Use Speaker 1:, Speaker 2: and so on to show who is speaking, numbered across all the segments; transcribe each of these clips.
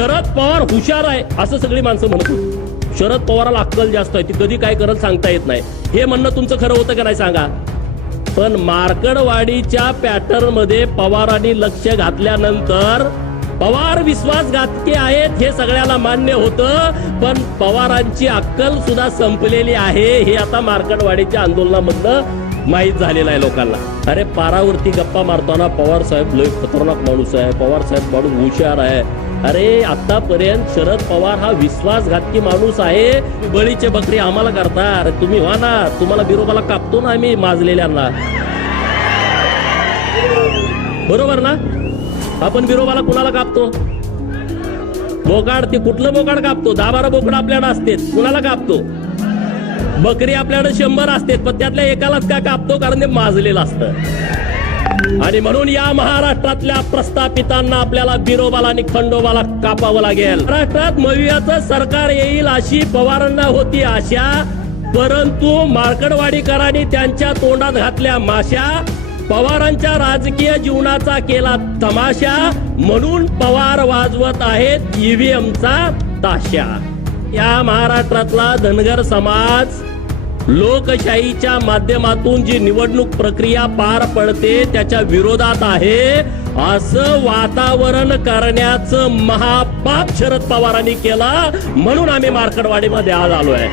Speaker 1: शरद पवार हुशार आहे असं सगळी माणसं म्हणत होती. शरद पवाराला अक्कल जास्त आहे ती कधी काय करत सांगता येत नाही. हे म्हणणं तुमचं खरं होतं का नाही सांगा? पण मार्कडवाडीच्या पॅटर्नमध्ये पवारांनी लक्ष घातल्यानंतर पवार विश्वासघातके आहेत हे सगळ्याला मान्य होतं पण पवारांची अक्कल सुद्धा संपलेली आहे हे आता मार्कडवाडीच्या आंदोलनामधलं माहीत झालेलं आहे लोकांना. अरे पारावरती गप्पा मारताना पवार साहेब लय खतरनाक माणूस आहे. पवार साहेब माणूस हुशार आहे. अरे आतापर्यंत शरद पवार हा विश्वासघातकी माणूस आहे. बळीचे बकरी आम्हाला करता अरे तुम्ही व्हा ना. तुम्हाला बिरोबाला कापतो ना आम्ही माजलेल्यांना. बरोबर ना? आपण बिरोबाला कुणाला कापतो? बोकाड ते कुठलं बोकाड कापतो? दहा बारा बोकड आपल्याला असते कुणाला कापतो? बकरी आपल्याकडे शंभर असते पण त्यातल्या एकालाच काय कापतो? कारण ते माजलेलं असतं. आणि म्हणून या महाराष्ट्रातल्या प्रस्थापितांना आपल्याला बिरोबाला आणि खंडोबाला कापावं लागेल. महाराष्ट्रात मवियाचं सरकार येईल अशी पवारांना होती आशा परंतु मार्कडवाडीकरांनी त्यांच्या तोंडात घातल्या माशा पवारांच्या राजकीय जीवनाचा केला तमाशा म्हणून पवार वाजवत आहेत ईव्हीएमचा ताशा. या महाराष्ट्रातला धनगर समाज लोकशाहीच्या माध्यमातून जी निवडणूक प्रक्रिया पार पडते त्याच्या विरोधात आहे. असं वातावरण करण्याचं महापाप शरद पवारांनी केला म्हणून आम्ही मार्कडवाडीमध्ये आज आलोय.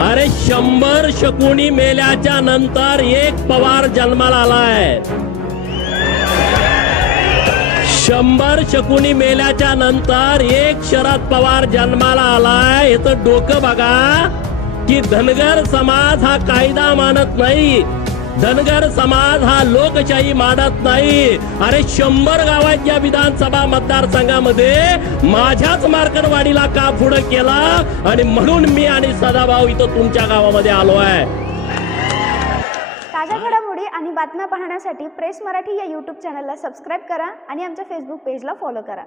Speaker 1: अरे शंभर शकुनी मेल्याच्या नंतर एक पवार जन्माला आलाय. शंभर शकुनी मेल्याच्या नंतर एक शरद पवार जन्माला आलाय. याच डोकं बघा की धनगर समाज हा कायदा मानत नाही. धनगर समाज हा लोकशाही मानत नाही. अरे शंभर गावाच्या विधानसभा मतदारसंघामध्ये माझ्याच मार्कडवाडीला का पुढं केला? आणि म्हणून मी आणि सदाभाऊ इथं तुमच्या गावामध्ये आलो आहे.
Speaker 2: आणि बातम्या पाहण्यासाठी प्रेस मराठी या यूट्यूब चॅनलला सबस्क्राईब करा आणि आमच्या फेसबुक पेजला फॉलो करा.